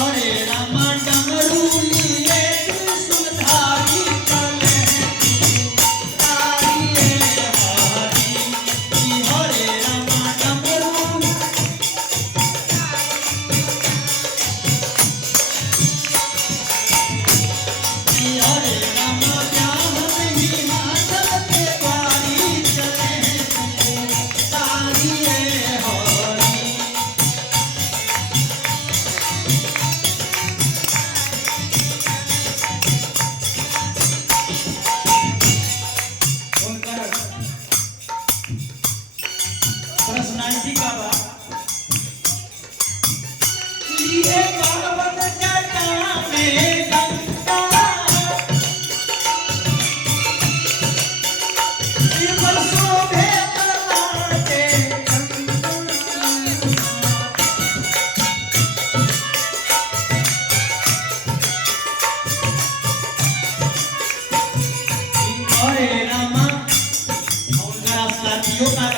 अरे रामा डमरू लिए त्रिशूलधारी चले तारी हरी हरे रामा डमरू हरे रामा ब्याह ही माधव के बारी चले तारी हरी पर्सनालिटी का बात लिए पर्वत जटा में गंगा सिर पर शोभे तलवार हरे रामा उनका साथियों का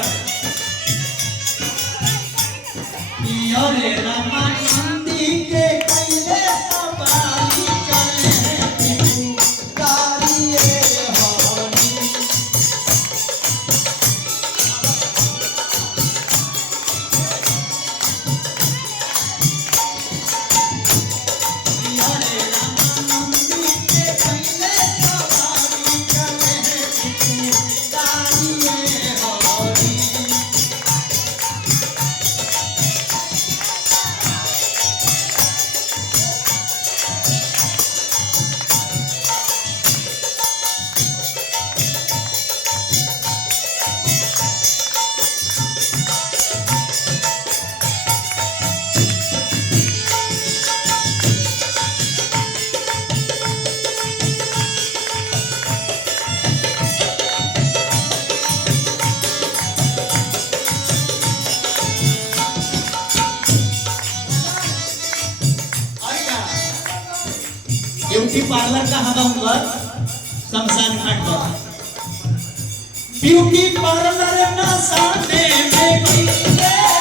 हरे रामा नंदी के कैले सवारी चले तारी हरी हरे रामा नंदी के कैले सवारी चले तारी हरी ब्यूटी पार्लर का हवा शमशान घाट पर ब्यूटी पार्लर नसाने में